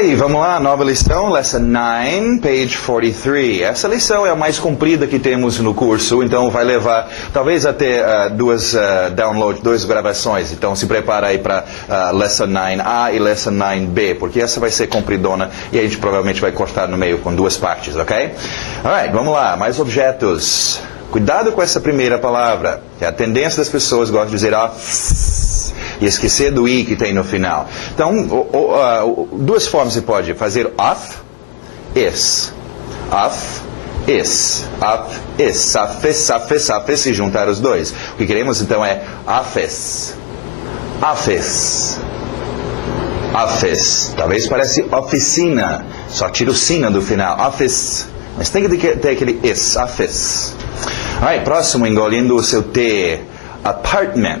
Ok, vamos lá, nova lição, Lesson 9, page 43. Essa lição é a mais comprida que temos no curso, então vai levar talvez até duas gravações. Então se prepara aí para Lesson 9A e Lesson 9B, porque essa vai ser compridona e a gente provavelmente vai cortar no meio com duas partes, ok? Alright, vamos lá, mais objetos. Cuidado com essa primeira palavra, que a tendência das pessoas gosta de dizer e esquecer do i que tem no final. Então, duas formas você pode fazer off, is, safes, e juntar os dois. O que queremos então é office. Talvez pareça oficina, só tira o sina do final, office. Mas tem que ter aquele is, office. Alright, próximo, engolindo o seu T, apartment.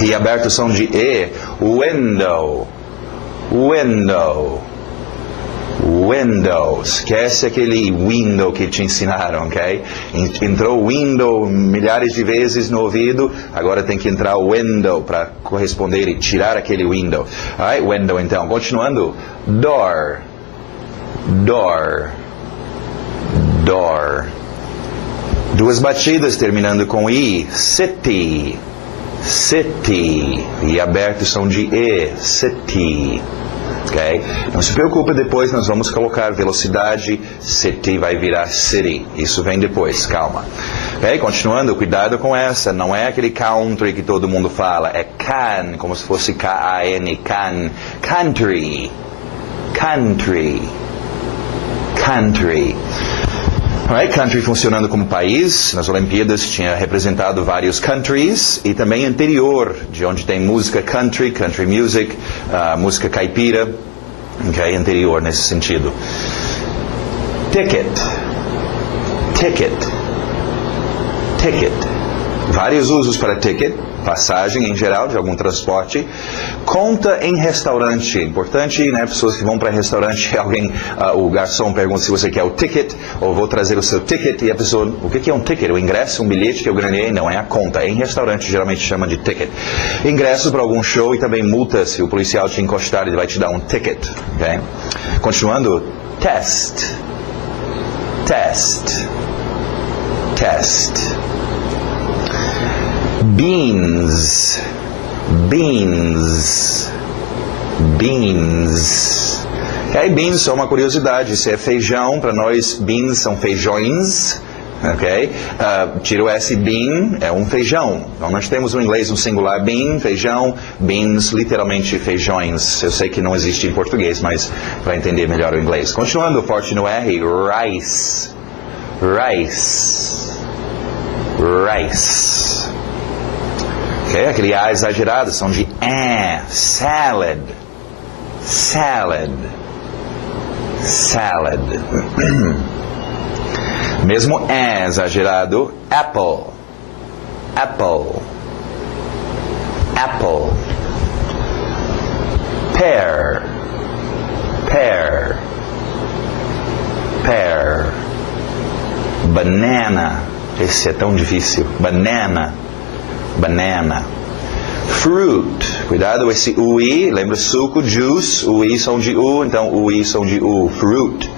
E aberto o som de E, window. Esquece aquele window que te ensinaram, ok? Entrou window milhares de vezes no ouvido, agora tem que entrar window para corresponder e tirar aquele window. Alright, window então. Continuando, door. Duas batidas terminando com I, city. E aberto o som de E, city. Ok? Não se preocupe, depois nós vamos colocar velocidade, city vai virar city. Isso vem depois, calma. Ok? Continuando, cuidado com essa. Não é aquele country que todo mundo fala. É can, como se fosse K-A-N, can. Country. Alright, country funcionando como país. Nas Olimpíadas tinha representado vários countries e também interior, de onde tem música country music, música caipira, ok, interior nesse sentido. Ticket. Vários usos para ticket, passagem em geral de algum transporte. Conta em restaurante, importante, né? Pessoas que vão para restaurante, o garçom pergunta se você quer o ticket, ou vou trazer o seu ticket, e a pessoa, o que é um ticket? O ingresso, um bilhete que eu ganhei? Não, é a conta. Em restaurante geralmente chama de ticket. Ingressos para algum show e também multa, se o policial te encostar, ele vai te dar um ticket, ok? Continuando, test. Beans. Okay, beans são uma curiosidade. Se é feijão, para nós beans são feijões. Ok? Tira o S, bean, é um feijão. Então nós temos no inglês um singular bean, feijão, beans, literalmente feijões. Eu sei que não existe em português, mas para entender melhor o inglês. Continuando, forte no R, rice. Okay, aquele A exagerado, são de salad. Mesmo E exagerado, apple. Pear. Banana. Esse é tão difícil. Banana. Fruit. Cuidado, esse UI, lembra suco, juice, UI som de U, então UI som de U. Fruit.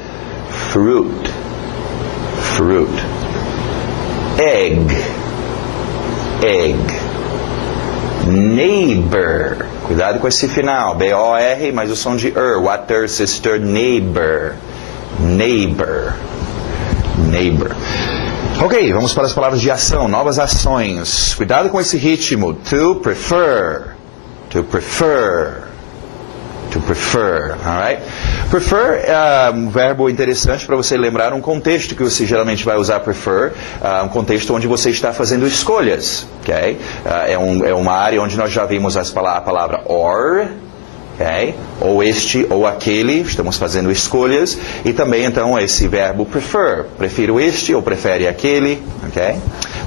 Egg. Neighbor. Cuidado com esse final, B-O-R, mas o som de water, sister, neighbor. Ok, vamos para as palavras de ação, novas ações. Cuidado com esse ritmo. To prefer, alright? Prefer é um verbo interessante para você lembrar um contexto que você geralmente vai usar prefer, um contexto onde você está fazendo escolhas, ok? É uma área onde nós já vimos a palavra or, okay? Ou este ou aquele, estamos fazendo escolhas, e também então esse verbo prefer, prefiro este ou prefere aquele, ok?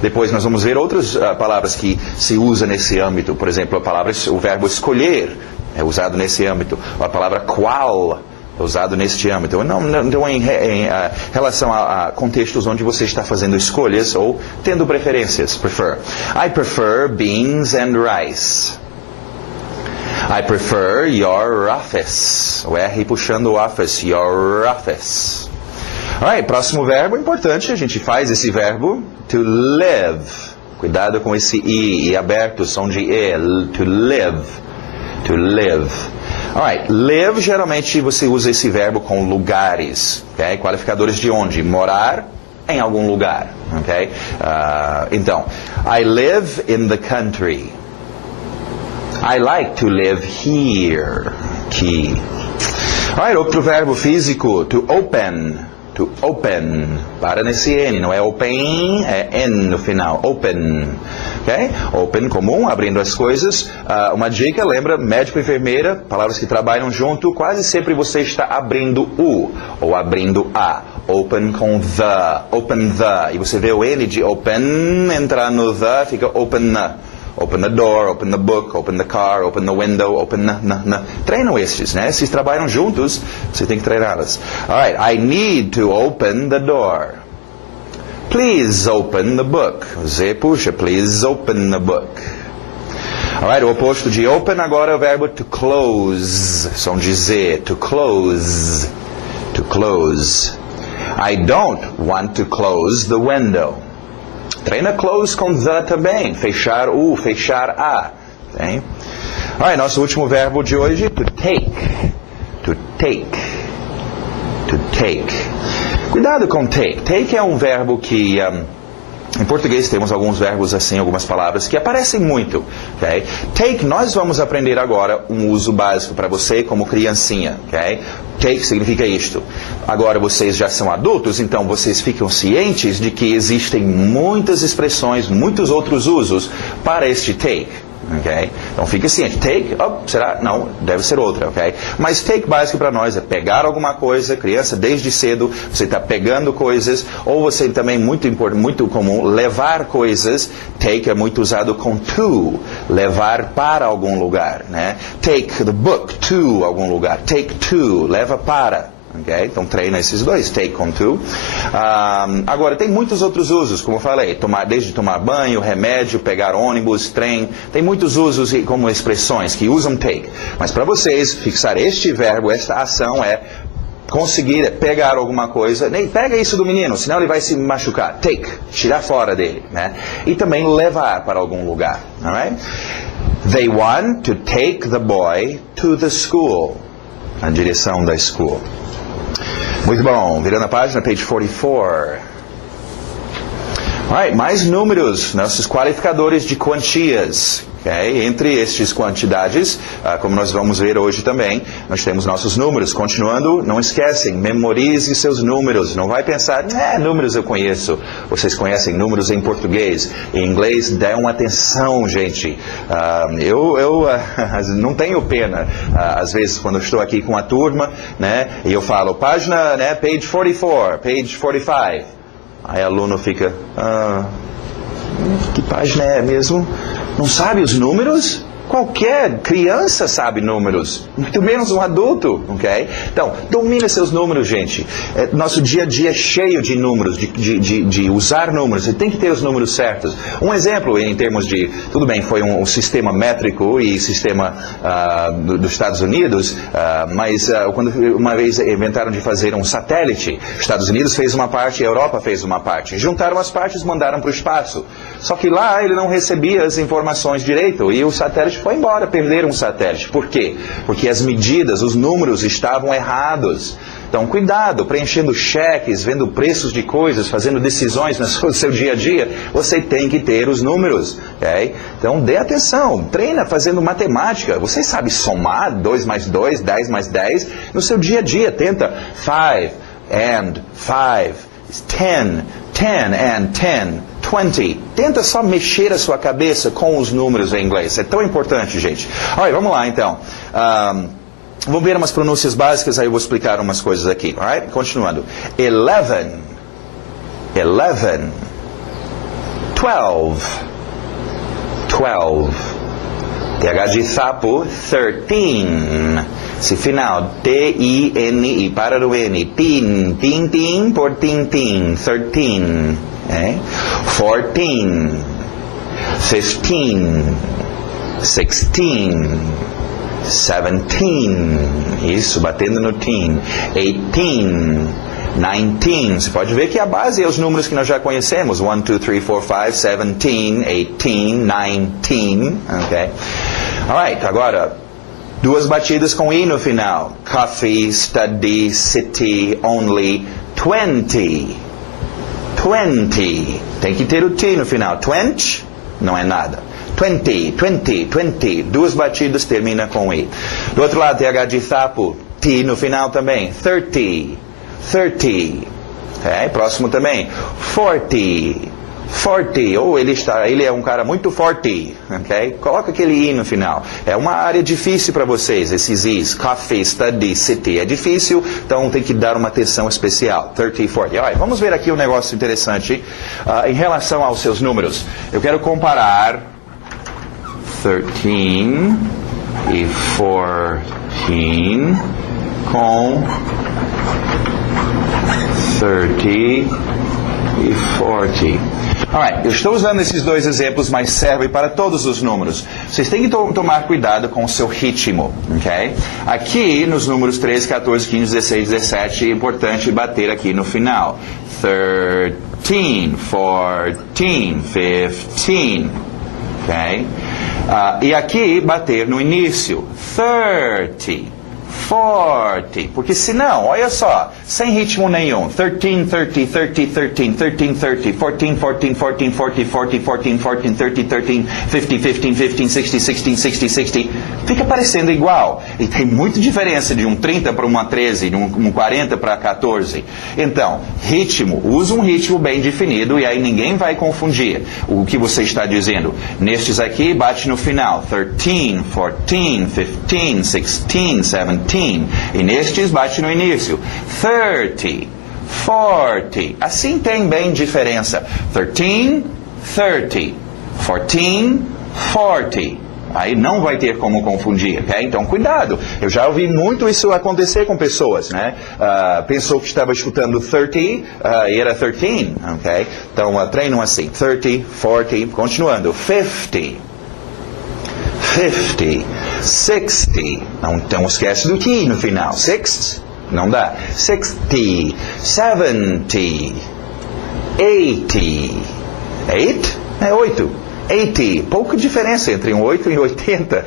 Depois nós vamos ver outras palavras que se usa nesse âmbito, por exemplo, o verbo escolher é usado nesse âmbito, a palavra qual é usado neste âmbito. Não em relação a contextos onde você está fazendo escolhas ou tendo preferências, prefer. I prefer beans and rice. I prefer your office. O R puxando o office. Your office. Alright, próximo verbo importante. A gente faz esse verbo to live. Cuidado com esse I aberto, som de E. To live. To live. Alright, live, geralmente você usa esse verbo com lugares. Okay? Qualificadores de onde? Morar em algum lugar. Okay? Então, I live in the country. I like to live here. Aqui. Alright, outro verbo físico, to open. To open. Para nesse N, não é open, é N no final. Open. Okay? Open, comum, abrindo as coisas. Uma dica, lembra, médico e enfermeira, palavras que trabalham junto, quase sempre você está abrindo o ou abrindo a. Open com the. Open the. E você vê o N de open entrar no the, fica open the. Open the door, open the book, open the car, open the window, open the. Treinam estes, né? Se trabalham juntos, você tem que treiná-las. Alright, I need to open the door. Please open the book. Z puxa, please open the book. Alright, o oposto de open agora é o verbo to close. Som de Z, to close. To close. I don't want to close the window. Treina close com the também. Fechar o, fechar a. Tem? Alright, nosso último verbo de hoje, to take. To take. To take. Cuidado com take. Take é um verbo que... em português temos alguns verbos assim, algumas palavras que aparecem muito. Okay? Take, nós vamos aprender agora um uso básico para você como criancinha. Okay? Take significa isto. Agora vocês já são adultos, então vocês ficam cientes de que existem muitas expressões, muitos outros usos para este take. Okay? Então fique ciente. Take, será? Não, deve ser outra, ok? Mas take básico para nós é pegar alguma coisa, criança, desde cedo, você está pegando coisas, ou você também, muito comum, levar coisas. Take é muito usado com to, levar para algum lugar, né? Take the book to algum lugar. Take to, leva para. Okay? Então treina esses dois, take com to. Agora, tem muitos outros usos, como eu falei, desde tomar banho, remédio, pegar ônibus, trem. Tem muitos usos como expressões que usam take. Mas para vocês, fixar este verbo, esta ação é conseguir pegar alguma coisa. Nem pega isso do menino, senão ele vai se machucar. Take, tirar fora dele, né? E também levar para algum lugar. Alright? They want to take the boy to the school. Na direção da school. Muito bom, virando a página, page 44. Alright, mais números, nossos qualificadores de quantias. Okay? Entre estes quantidades, como nós vamos ver hoje também, nós temos nossos números. Continuando, não esquecem, memorize seus números. Não vai pensar, números eu conheço. Vocês conhecem números em português. Em inglês, dão atenção, gente. Eu não tenho pena, às vezes, quando eu estou aqui com a turma, né, e eu falo, página, né, page 44, page 45. Aí o aluno fica, que página é mesmo? Não sabe os números? Qualquer criança sabe números, muito menos um adulto, ok? Então, domina seus números, gente. Nosso dia a dia é cheio de números, de usar números. Você tem que ter os números certos. Um exemplo em termos de, tudo bem, foi um sistema métrico e sistema dos Estados Unidos, mas quando uma vez inventaram de fazer um satélite, os Estados Unidos fez uma parte, a Europa fez uma parte. Juntaram as partes e mandaram para o espaço. Só que lá ele não recebia as informações direito e o satélite foi embora, perderam um satélite. Por quê? Porque as medidas, os números estavam errados. Então, cuidado, preenchendo cheques, vendo preços de coisas, fazendo decisões no seu dia a dia, você tem que ter os números. Okay? Então, dê atenção, treina fazendo matemática. Você sabe somar 2 mais 2, 10 mais 10. No seu dia a dia, tenta 5 and 5. 10 and 10, 20. Tenta só mexer a sua cabeça com os números em inglês. É tão importante, gente. Alright, vamos lá então. Vamos ver umas pronúncias básicas, aí eu vou explicar umas coisas aqui. Alright? Continuando. 11. 12. TH de sapo, 13. Esse final, T-I-N-I, para no N. Tin, tin, tin, por tin, tin. 13. 14. 15. 16. 17. Isso, batendo no teen. 18. 19. Você pode ver que a base é os números que nós já conhecemos. 1, 2, 3, 4, 5, 17, 18, 19. Ok? Alright, agora, duas batidas com I no final. Coffee, study, city, only, 20. 20. Tem que ter o T no final. 20 não é nada. 20, 20, 20. Duas batidas termina com I. Do outro lado, TH de sapo. T no final também. 30. 30. Okay? Próximo também. 40. 40. Oh, ele é um cara muito forte. Okay? Coloca aquele I no final. É uma área difícil para vocês, esses Is. Coffee, study, city. É difícil, então tem que dar uma atenção especial. 30, 40. Right, vamos ver aqui um negócio interessante em relação aos seus números. Eu quero comparar 13 e 14 com 30 e 40. Alright, eu estou usando esses dois exemplos, mas servem para todos os números. Vocês têm que tomar cuidado com o seu ritmo, ok? Aqui, nos números 13, 14, 15, 16, 17, é importante bater aqui no final. 13, 14, 15, ok? E aqui, bater no início. 30. 40, porque senão, olha só, sem ritmo nenhum, 13, 30, 30, 13, 13, 30, 14, 14, 14, 40, 40, 14, 14, 30, 13, 50, 15, 15, 60, 60, 60, 60, fica parecendo igual. E tem muita diferença de um 30 para uma 13, de um 40 para 14. Então, ritmo, usa um ritmo bem definido e aí ninguém vai confundir o que você está dizendo. Nestes aqui, bate no final, 13, 14, 15, 16, 17. E nestes bate no início. 30, 40. Assim tem bem diferença. 13, 30. 14, 40. Aí não vai ter como confundir, ok? Então, cuidado. Eu já ouvi muito isso acontecer com pessoas, né? Pensou que estava escutando 30 e era 13, ok? Então, treinam assim. 30, 40. Continuando. 50. 50, 60, então esquece do T no final, 6, não dá, 60, 70, 80, 8 é 8, 80, pouca diferença entre um 8 e 80,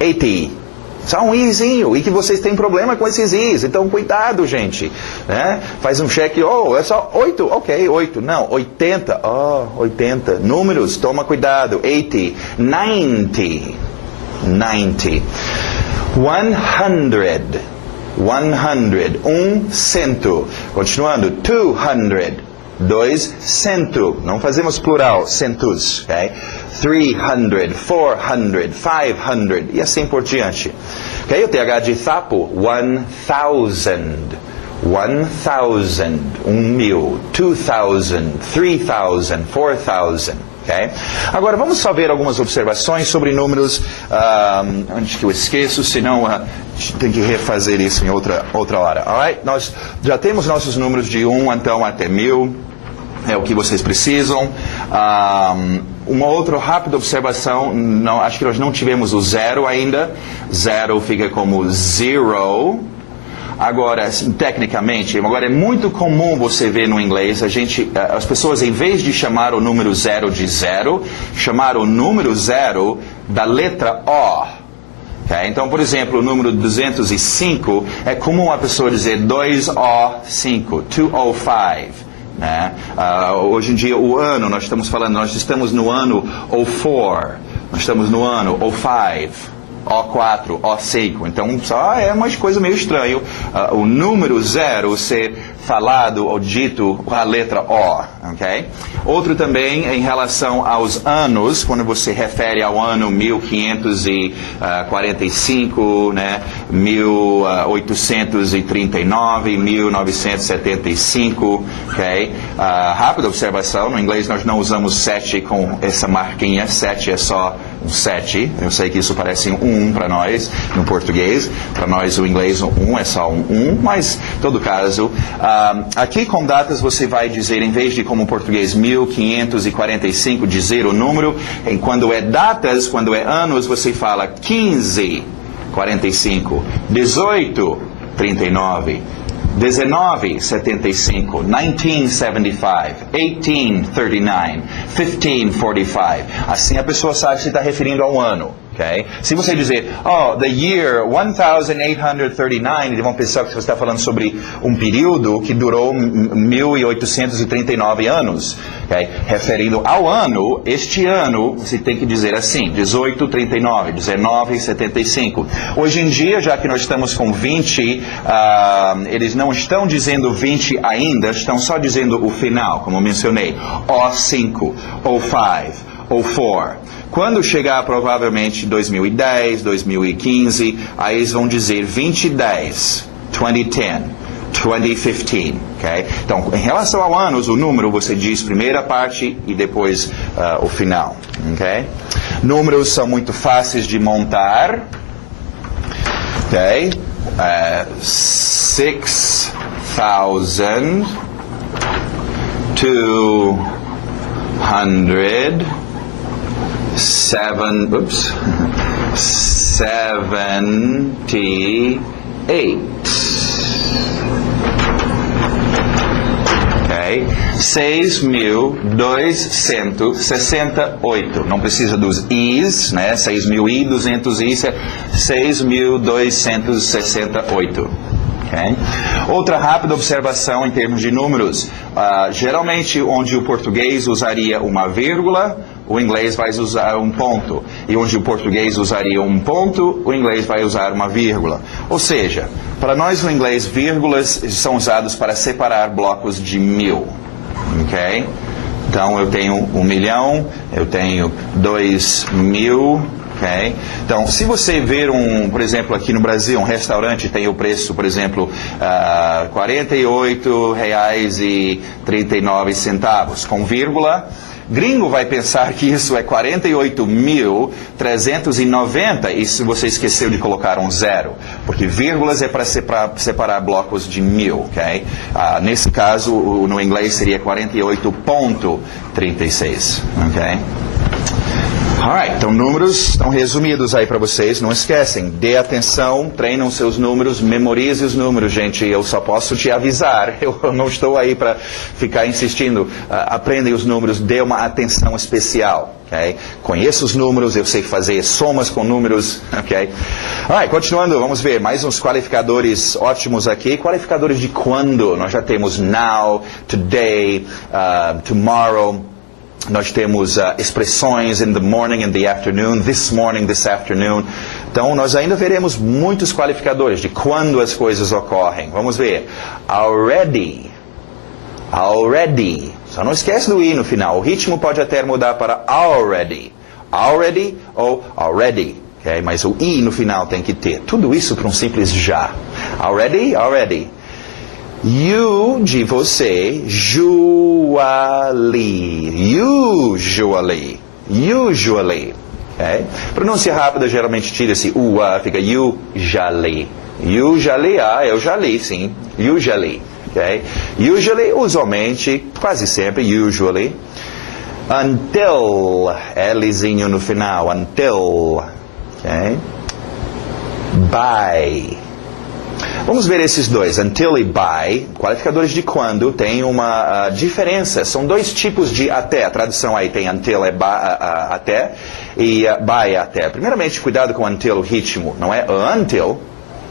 80, só um izinho, e que vocês têm problema com esses Is, então cuidado, gente, né? Faz um cheque, é só 8, ok, 8, não, 80, 80, números, toma cuidado, 80, 90, 90, 100, 100, continuando, 200, 200, não fazemos plural, centos, ok? 300, 400, 500 e assim por diante. Ok? O TH de sapo, 1000, 1000, 1000, 2000, 3000, 4000. Okay? Agora vamos só ver algumas observações sobre números, antes que eu esqueço, senão tem que refazer isso em outra hora. Alright? Nós já temos nossos números de 1 então até 1000. É o que vocês precisam. Uma outra rápida observação, acho que nós não tivemos o 0 ainda. 0 fica como zero. Agora, assim, tecnicamente, agora é muito comum você ver no inglês, as pessoas, em vez de chamar o número 0 de 0, chamar o número 0 da letra O. Okay? Então, por exemplo, o número 205, é comum a pessoa dizer 205, 205. Né? Hoje em dia, o ano, nós estamos no ano 04, nós estamos no ano 05. O4, O5. Então, só é uma coisa meio estranha. O número 0 ser falado ou dito com a letra O, ok? Outro também em relação aos anos, quando você refere ao ano 1545, né? 1839, 1975, ok? Rápida observação, no inglês nós não usamos 7 com essa marquinha, 7 é só um 7. Eu sei que isso parece um 1 para nós no português. Para nós o inglês 1 é só um 1, mas em todo caso, aqui com datas você vai dizer, em vez de como português 1545, dizer o número, quando é datas, quando é anos, você fala 15, 45, 18, 39, 19, 75, 1975, 1839, 1545. Assim a pessoa sabe que se está referindo ao ano. Okay? Se você dizer, the year 1839, eles vão pensar que você está falando sobre um período que durou 1839 anos. Okay? Referindo ao ano, este ano, você tem que dizer assim, 1839, 1975. Hoje em dia, já que nós estamos com 20, eles não estão dizendo 20 ainda, estão só dizendo o final, como eu mencionei, ou 5, ou 5, ou 4. Quando chegar provavelmente 2010, 2015, aí eles vão dizer 2010, 2010, 2015. Okay? Então, em relação ao anos, o número você diz primeira parte e depois o final. Okay? Números são muito fáceis de montar. Okay? 6,000 200 78. Okay. 6.268. Não precisa dos i's, né? 6.200 i's, 6.268. Okay. Outra rápida observação em termos de números. Geralmente, onde o português usaria uma vírgula, o inglês vai usar um ponto. E onde o português usaria um ponto, o inglês vai usar uma vírgula. Ou seja, para nós no inglês, vírgulas são usados para separar blocos de 1000. Okay? Então, eu tenho 1 milhão, eu tenho 2.000. Okay? Então, se você ver por exemplo, aqui no Brasil, um restaurante tem o preço, por exemplo, R$ 48,39, com vírgula, gringo vai pensar que isso é 48.390 e se você esqueceu de colocar um zero, porque vírgulas é para separar blocos de 1000, ok? Nesse caso, no inglês seria 48,36, ok? Alright, então números estão resumidos aí para vocês, não esquecem, dê atenção, treinam seus números, memorize os números, gente, eu só posso te avisar, eu não estou aí para ficar insistindo, aprendem os números, dê uma atenção especial, ok? Conheço os números, eu sei fazer somas com números, ok? Alright, continuando, vamos ver, mais uns qualificadores ótimos aqui, qualificadores de quando, nós já temos now, today, tomorrow. Nós temos expressões in the morning, in the afternoon, this morning, this afternoon. Então, nós ainda veremos muitos qualificadores de quando as coisas ocorrem. Vamos ver. Already. Already. Só não esquece do i no final. O ritmo pode até mudar para already. Already ou already. Okay? Mas o i no final tem que ter. Tudo isso para um simples já. Already, already. You, de você, usually, okay? Pronúncia rápida geralmente tira esse fica usually, eu já li, sim, usually, okay? Usually, usualmente, quase sempre, usually, until, Lzinho no final, until, okay? By. Vamos ver esses dois, until e by, qualificadores de quando, tem uma diferença. São dois tipos de até. A tradução aí tem until é até e by é até. Primeiramente, cuidado com until, o ritmo. Não é until,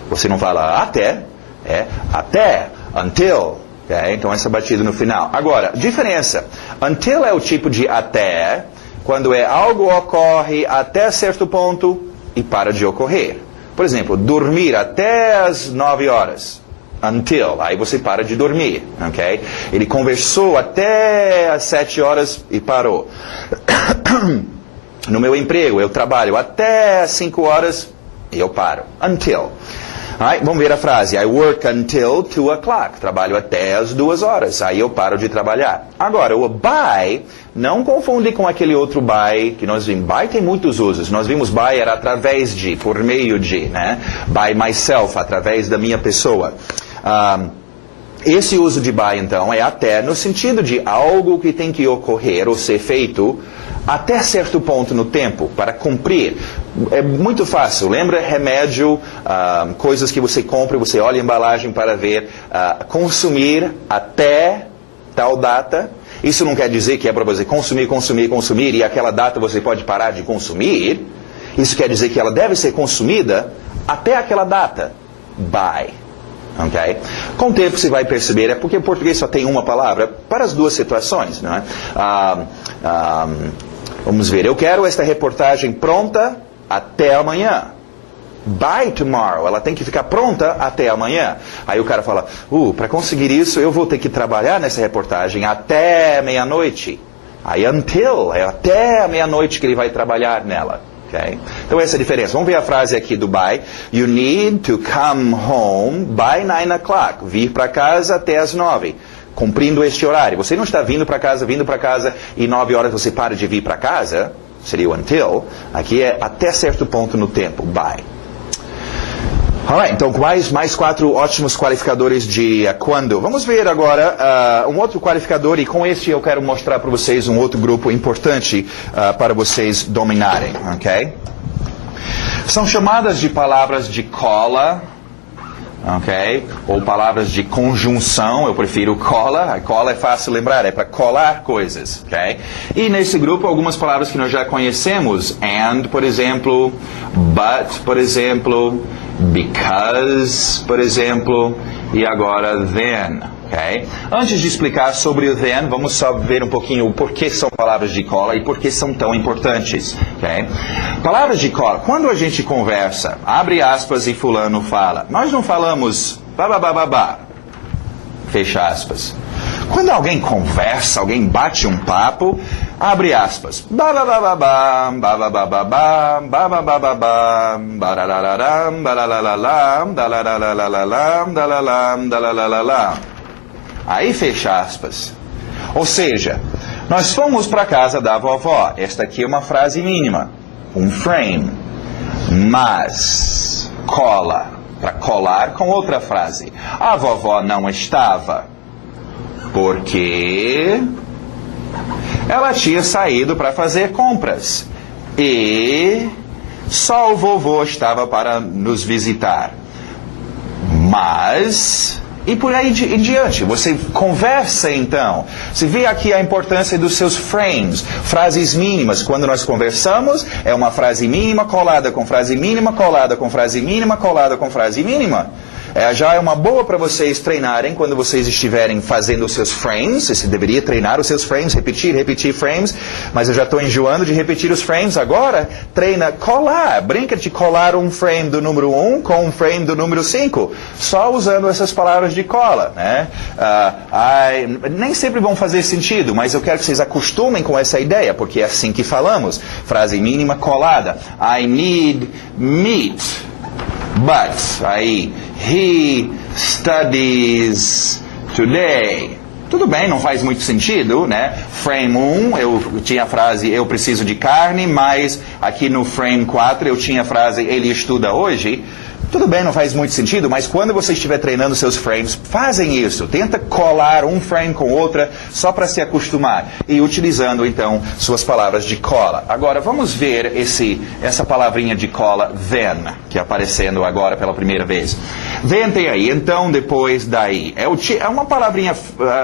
você não fala até, é até, until. Okay? Então, essa batida no final. Agora, diferença. Until é o tipo de até, quando algo ocorre até certo ponto e para de ocorrer. Por exemplo, dormir até as 9 horas. Until. Aí você para de dormir. Okay? Ele conversou até as 7 horas e parou. No meu emprego, eu trabalho até as 5 horas e eu paro. Until. Alright, vamos ver a frase. I work until 2 o'clock. Trabalho até as 2 horas. Aí eu paro de trabalhar. Agora, o by, não confunde com aquele outro by que nós vimos. By tem muitos usos. Nós vimos by era através de, por meio de, né? By myself, através da minha pessoa. Esse uso de by, então, é até no sentido de algo que tem que ocorrer ou ser feito até certo ponto no tempo, para cumprir. É muito fácil. Lembra remédio, coisas que você compra, você olha a embalagem para ver, consumir até tal data. Isso não quer dizer que é para você consumir, consumir, consumir, e aquela data você pode parar de consumir. Isso quer dizer que ela deve ser consumida até aquela data. By. Okay? Com o tempo você vai perceber, é porque o português só tem uma palavra para as duas situações. Não é? Vamos ver, eu quero esta reportagem pronta até amanhã. By tomorrow, ela tem que ficar pronta até amanhã. Aí o cara fala, para conseguir isso eu vou ter que trabalhar nessa reportagem até meia-noite. Aí until, é até meia-noite que ele vai trabalhar nela. Okay? Então essa é a diferença. Vamos ver a frase aqui do by. You need to come home by 9 o'clock. Vir para casa até as 9. Cumprindo este horário. Você não está vindo para casa e 9 horas você para de vir para casa. Seria o until. Aqui é até certo ponto no tempo. By. Alright, então mais 4 ótimos qualificadores de quando. Vamos ver agora um outro qualificador, e com este eu quero mostrar para vocês um outro grupo importante para vocês dominarem, ok? São chamadas de palavras de cola, ok? Ou palavras de conjunção, eu prefiro cola. A cola é fácil lembrar, é para colar coisas, ok? E nesse grupo algumas palavras que nós já conhecemos, and, por exemplo, but, por exemplo, because, por exemplo, e agora then, ok? Antes de explicar sobre o then, vamos só ver um pouquinho o porquê são palavras de cola e por que são tão importantes, ok? Palavras de cola, quando a gente conversa, abre aspas e fulano fala, nós não falamos babababá, fecha aspas. Quando alguém conversa, alguém bate um papo, abre aspas. Babababá, babababá, babababá, barararam, baralalam, dalalalalam, dalalam, dalalalala. Aí fecha aspas. Ou seja, nós fomos para a casa da vovó. Esta aqui é uma frase mínima, um frame. Mas, cola, para colar com outra frase. A vovó não estava. Porque ela tinha saído para fazer compras. E só o vovô estava para nos visitar. Mas, e por aí em diante. Você conversa então. Você vê aqui a importância dos seus frames. Frases mínimas. Quando nós conversamos, é uma frase mínima colada com frase mínima, colada com frase mínima, colada com frase mínima. Já é uma boa para vocês treinarem quando vocês estiverem fazendo os seus frames. Você deveria treinar os seus frames, repetir frames. Mas eu já estou enjoando de repetir os frames. Agora, treina colar. Brinca de colar um frame do número 1 com um frame do número 5. Só usando essas palavras de cola. Né? Nem sempre vão fazer sentido, mas eu quero que vocês acostumem com essa ideia, porque é assim que falamos. Frase mínima colada. I need meat. But, aí, he studies today. Tudo bem, não faz muito sentido, né? Frame 1, eu tinha a frase, eu preciso de carne, mas aqui no frame 4 eu tinha a frase, ele estuda hoje. Tudo bem, não faz muito sentido, mas quando você estiver treinando seus frames, fazem isso. Tenta colar um frame com outra, só para se acostumar. E utilizando, então, suas palavras de cola. Agora, vamos ver essa palavrinha de cola, then, que é aparecendo agora pela primeira vez. Then tem aí, então, depois, daí. É uma palavrinha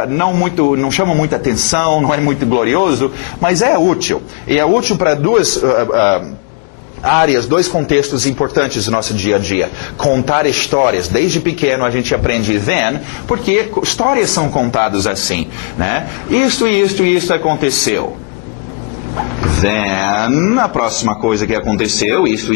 não chama muita atenção, não é muito glorioso, mas é útil. E é útil para duas áreas, dois contextos importantes do nosso dia a dia. Contar histórias. Desde pequeno a gente aprende then, porque histórias são contadas assim, né? Isto aconteceu. Then, a próxima coisa que aconteceu, isto.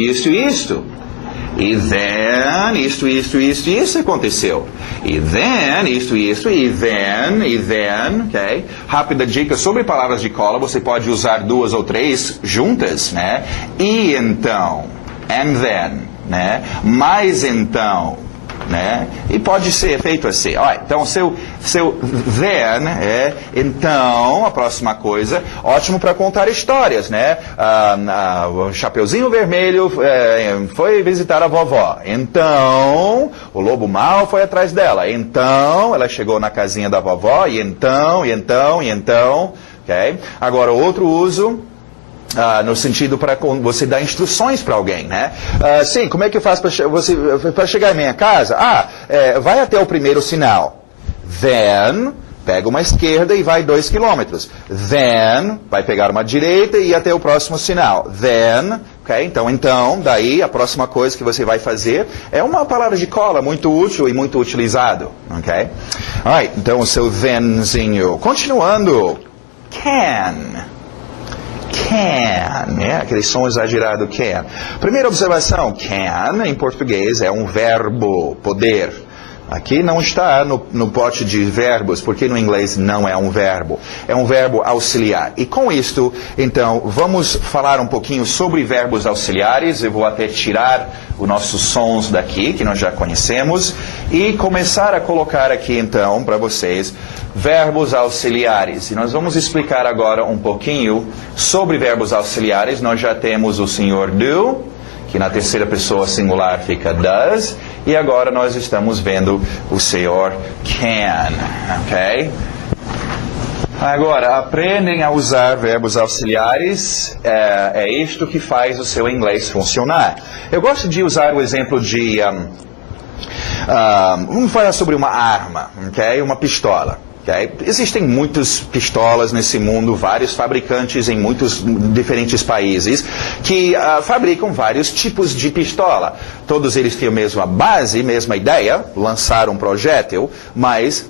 E then, isso aconteceu. E then, isto, e then, ok? Rápida dica sobre palavras de cola, você pode usar 2 ou 3 juntas, né? E então, and then, né? Mas então, né? E pode ser feito assim. Olha, então, seu then é então, a próxima coisa, ótimo para contar histórias, né? O Chapeuzinho Vermelho foi visitar a vovó. Então, o lobo mau foi atrás dela. Então, ela chegou na casinha da vovó. E então. Okay? Agora, outro uso... no sentido para você dar instruções para alguém, né? Sim, como é que eu faço para chegar em minha casa? Vai até o primeiro sinal. Then, pega uma esquerda e vai 2 quilômetros. Then, vai pegar uma direita e ir até o próximo sinal. Then, ok? Então, daí a próxima coisa que você vai fazer é uma palavra de cola muito útil e muito utilizado, ok? Alright, então o seu thenzinho. Continuando. Can, aquele som exagerado, can. Primeira observação, can, em português, é um verbo, poder. Aqui não está no pote de verbos, porque no inglês não é um verbo. É um verbo auxiliar. E com isto, então, vamos falar um pouquinho sobre verbos auxiliares. Eu vou até tirar os nossos sons daqui, que nós já conhecemos, e começar a colocar aqui, então, para vocês, verbos auxiliares. E nós vamos explicar agora um pouquinho sobre verbos auxiliares. Nós já temos o senhor do, que na terceira pessoa singular fica does, e agora nós estamos vendo o senhor can, ok? Agora, aprendem a usar verbos auxiliares, é isto que faz o seu inglês funcionar. Eu gosto de usar o exemplo de, vamos falar sobre uma arma, ok? Uma pistola. Okay? Existem muitas pistolas nesse mundo, vários fabricantes em muitos diferentes países que fabricam vários tipos de pistola. Todos eles têm a mesma base, mesma ideia, lançar um projétil, mas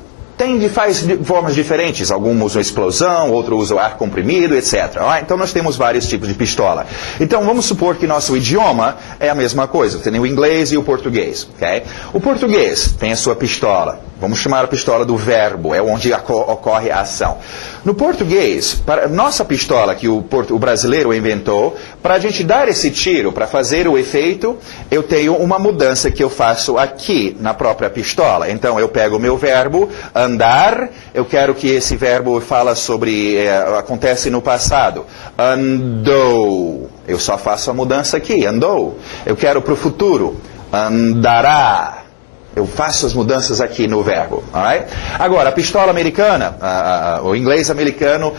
faz de formas diferentes. Alguns usam explosão, outros usam ar comprimido, etc. Então nós temos vários tipos de pistola. Então vamos supor que nosso idioma é a mesma coisa. Tem o inglês e o português. Okay? O português tem a sua pistola. Vamos chamar a pistola do verbo, é onde ocorre a ação. No português, para nossa pistola que o brasileiro inventou, para a gente dar esse tiro, para fazer o efeito, eu tenho uma mudança que eu faço aqui na própria pistola. Então eu pego o meu verbo, andar, eu quero que esse verbo fala sobre, acontece no passado. Andou, eu só faço a mudança aqui, andou. Eu quero para o futuro, andará. Eu faço as mudanças aqui no verbo. Alright? Agora, a pistola americana, o inglês americano,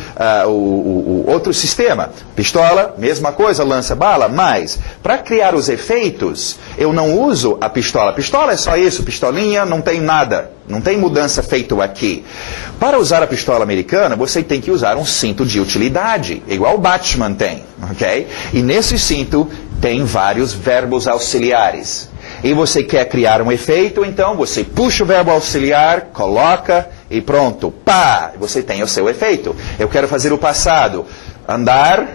o outro sistema. Pistola, mesma coisa, lança bala, mas para criar os efeitos, eu não uso a pistola. Pistola é só isso, pistolinha, não tem nada. Não tem mudança feita aqui. Para usar a pistola americana, você tem que usar um cinto de utilidade, igual o Batman tem. Ok? E nesse cinto tem vários verbos auxiliares. E você quer criar um efeito, então você puxa o verbo auxiliar, coloca e pronto. Pá! Você tem o seu efeito. Eu quero fazer o passado. Andar,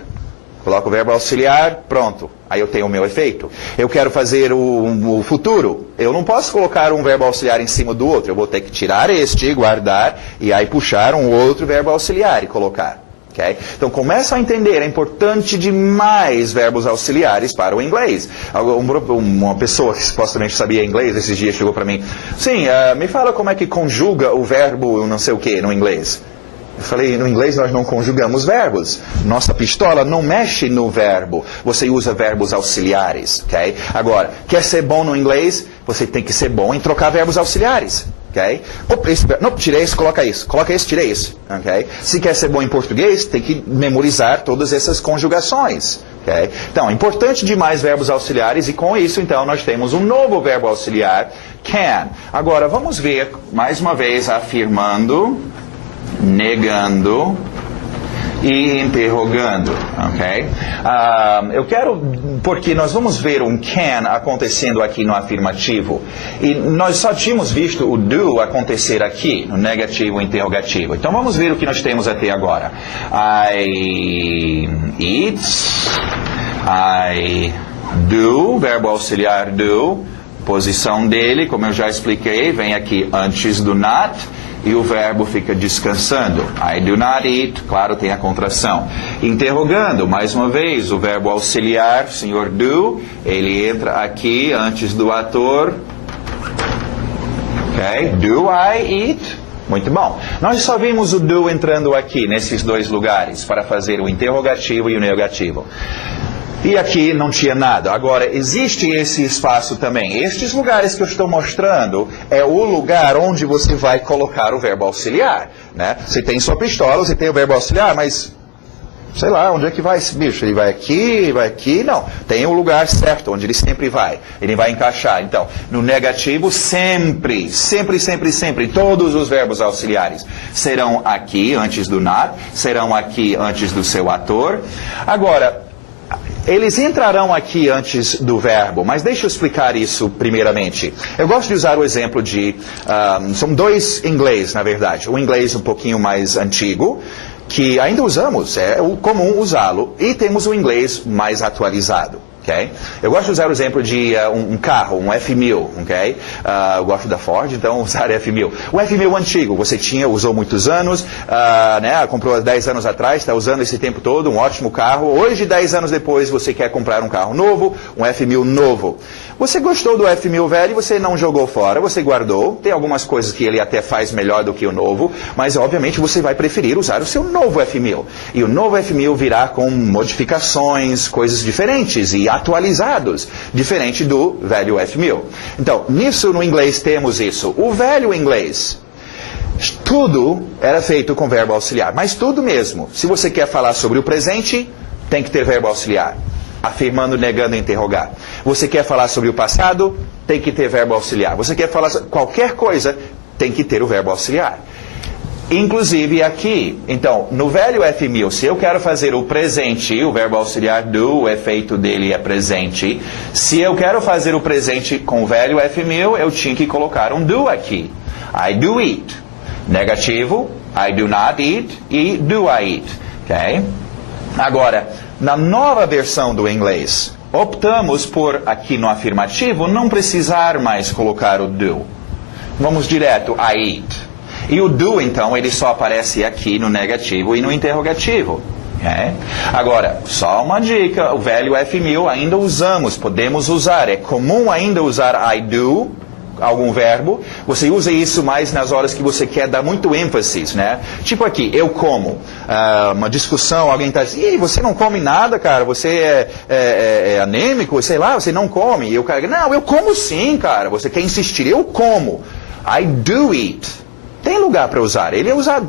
coloco o verbo auxiliar, pronto. Aí eu tenho o meu efeito. Eu quero fazer o futuro. Eu não posso colocar um verbo auxiliar em cima do outro. Eu vou ter que tirar este, guardar, e aí puxar um outro verbo auxiliar e colocar. Okay? Então começa a entender, é importante demais verbos auxiliares para o inglês. Uma pessoa que supostamente sabia inglês esses dias chegou para mim. Sim, me fala como é que conjuga o verbo não sei o que no inglês. Eu falei, no inglês nós não conjugamos verbos. Nossa pistola não mexe no verbo. Você usa verbos auxiliares. Okay? Agora, quer ser bom no inglês? Você tem que ser bom em trocar verbos auxiliares. Okay? Não, tirei isso, coloca isso. Coloca isso, tirei isso. Okay? Se quer ser bom em português, tem que memorizar todas essas conjugações. Okay? Então, é importante demais verbos auxiliares e com isso, então, nós temos um novo verbo auxiliar, can. Agora, vamos ver, mais uma vez, afirmando, negando e interrogando, ok? Eu quero, porque nós vamos ver um can acontecendo aqui no afirmativo, e nós só tínhamos visto o do acontecer aqui, no negativo e interrogativo. Então vamos ver o que nós temos até agora. I eat, I do, verbo auxiliar do, posição dele, como eu já expliquei, vem aqui antes do not, e o verbo fica descansando. I do not eat, claro, tem a contração. Interrogando, mais uma vez, o verbo auxiliar, senhor do, ele entra aqui antes do ator, ok? Do I eat? Muito bom. Nós só vimos o do entrando aqui, nesses dois lugares, para fazer o interrogativo e o negativo. E aqui não tinha nada. Agora, existe esse espaço também. Estes lugares que eu estou mostrando é o lugar onde você vai colocar o verbo auxiliar, né? Você tem sua pistola, você tem o verbo auxiliar, mas sei lá, onde é que vai esse bicho? Ele vai aqui, vai aqui? Não. Tem o lugar certo, onde ele sempre vai. Ele vai encaixar. Então, no negativo, sempre, todos os verbos auxiliares serão aqui antes do not, serão aqui antes do seu ator. Agora, eles entrarão aqui antes do verbo, mas deixa eu explicar isso primeiramente. Eu gosto de usar o exemplo de... são dois inglês, na verdade. Um inglês um pouquinho mais antigo, que ainda usamos, é comum usá-lo, e temos o inglês mais atualizado. Okay? Eu gosto de usar o exemplo de um carro, um F1000, okay? Eu gosto da Ford, então usar F1000. O F1000 antigo, você usou muitos anos, né? Comprou há 10 anos atrás, está usando esse tempo todo, um ótimo carro. Hoje, 10 anos depois, você quer comprar um carro novo, um F1000 novo. Você gostou do F1000 velho e você não jogou fora, você guardou. Tem algumas coisas que ele até faz melhor do que o novo, mas obviamente você vai preferir usar o seu novo F1000. E o novo F1000 virá com modificações, coisas diferentes e atualizados, diferente do velho F1000. Então, nisso no inglês temos isso. O velho inglês, tudo era feito com verbo auxiliar, mas tudo mesmo. Se você quer falar sobre o presente, tem que ter verbo auxiliar. Afirmando, negando, interrogar. Você quer falar sobre o passado, tem que ter verbo auxiliar. Você quer falar sobre qualquer coisa, tem que ter o verbo auxiliar. Inclusive aqui, então, no velho F1000, se eu quero fazer o presente, o verbo auxiliar do, o efeito dele é presente. Se eu quero fazer o presente com o velho F1000, eu tinha que colocar um do aqui. I do eat. Negativo, I do not eat e do I eat. Ok? Agora, na nova versão do inglês, optamos por, aqui no afirmativo, não precisar mais colocar o do. Vamos direto, I eat. E o do, então, ele só aparece aqui no negativo e no interrogativo. Okay? Agora, só uma dica, o velho F1000 ainda usamos, podemos usar. É comum ainda usar I do, algum verbo. Você usa isso mais nas horas que você quer dar muito ênfase, né? Tipo aqui, eu como. Uma discussão, alguém está dizendo, e você não come nada, cara, você é anêmico, sei lá, você não come. E o cara, não, eu como sim, cara, você quer insistir, eu como. I do eat. Tem lugar para usar. Ele é usado.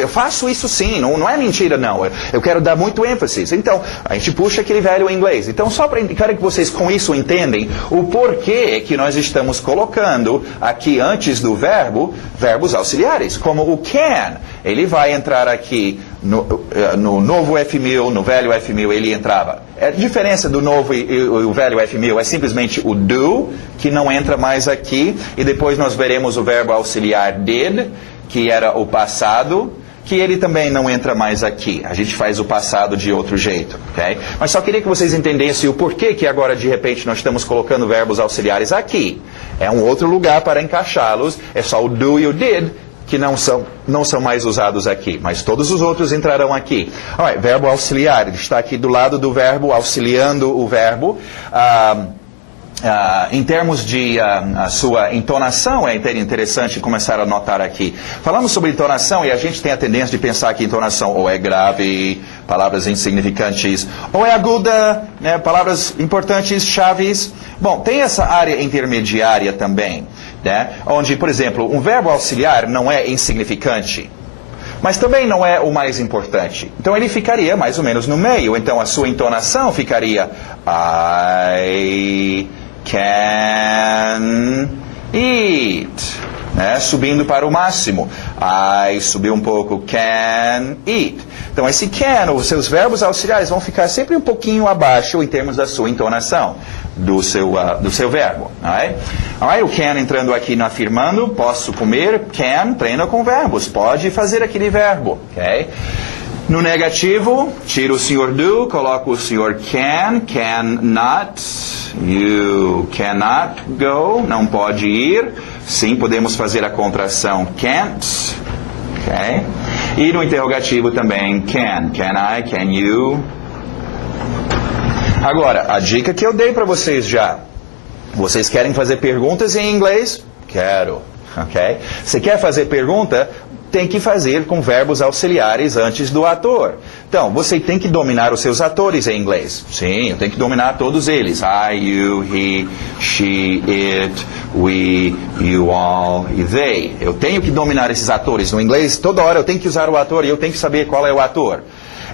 Eu faço isso sim. Não é mentira, não. Eu quero dar muito ênfase. então, a gente puxa aquele velho inglês. Então, só para quero que vocês com isso entendem o porquê que nós estamos colocando aqui antes do verbo, verbos auxiliares. Como o can. Ele vai entrar aqui no novo F1000, no velho F1000, ele entrava. A diferença do novo e o velho F1000 é simplesmente o do, que não entra mais aqui, e depois nós veremos o verbo auxiliar did, que era o passado, que ele também não entra mais aqui. A gente faz o passado de outro jeito, ok? Mas só queria que vocês entendessem o porquê que agora de repente nós estamos colocando verbos auxiliares aqui. É um outro lugar para encaixá-los, é só o do e o did, que não são mais usados aqui, mas todos os outros entrarão aqui. Verbo auxiliar, ele está aqui do lado do verbo, auxiliando o verbo. Em termos de a sua entonação, é interessante começar a notar aqui. Falamos sobre entonação e a gente tem a tendência de pensar que entonação ou é grave, palavras insignificantes, ou é aguda, né, palavras importantes, chaves. Bom, tem essa área intermediária também, né, onde, por exemplo, um verbo auxiliar não é insignificante, mas também não é o mais importante. Então ele ficaria mais ou menos no meio. Então a sua entonação ficaria I can eat, né? Subindo para o máximo. I subiu um pouco, can eat. Então esse can, os seus verbos auxiliares vão ficar sempre um pouquinho abaixo em termos da sua entonação do seu verbo. O can entrando aqui no afirmando, posso comer, can treina com verbos, pode fazer aquele verbo. Okay? No negativo, tiro o senhor do, coloco o senhor cannot, you cannot go, não pode ir. Sim, podemos fazer a contração can't. Okay? E no interrogativo também can I, can you. Agora, a dica que eu dei para vocês já. Vocês querem fazer perguntas em inglês? Quero. Ok? Você quer fazer pergunta? Tem que fazer com verbos auxiliares antes do ator. Então, você tem que dominar os seus atores em inglês. Sim, eu tenho que dominar todos eles. I, you, he, she, it, we, you all e they. Eu tenho que dominar esses atores. No inglês, toda hora eu tenho que usar o ator e eu tenho que saber qual é o ator.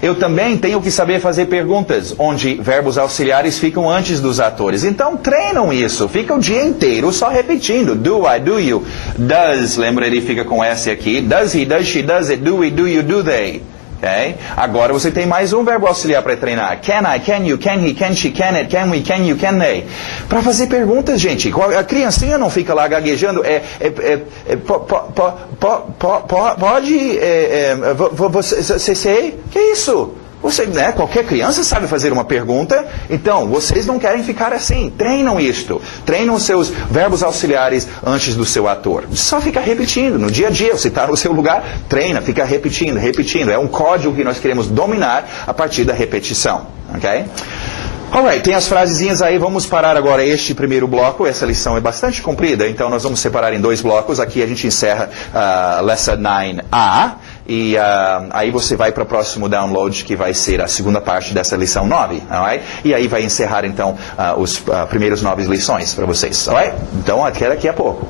Eu também tenho que saber fazer perguntas, onde verbos auxiliares ficam antes dos atores. Então, treinam isso. Fica o dia inteiro só repetindo. Do I, do you. Does, lembra, ele fica com S aqui. Does he, does she, does it, do we, do you, do they. Okay? Agora você tem mais um verbo auxiliar para treinar. Can I, can you, can he, can she, can it, can we, can you, can they. Para fazer perguntas, gente. A criancinha não fica lá gaguejando. Pode... Você sei? Que isso? Você, né, qualquer criança sabe fazer uma pergunta, então vocês não querem ficar assim. Treinam isto. Treinam os seus verbos auxiliares antes do seu ator. Só fica repetindo. No dia a dia, você está no seu lugar, treina, fica repetindo, repetindo. É um código que nós queremos dominar a partir da repetição. Ok? Alright, tem as frasezinhas aí, vamos parar agora este primeiro bloco, essa lição é bastante comprida, então nós vamos separar em 2 blocos, aqui a gente encerra Lesson 9A, e aí você vai para o próximo download, que vai ser a segunda parte dessa lição 9, alright? E aí vai encerrar então os primeiros 9 lições para vocês, alright? Então até daqui a pouco.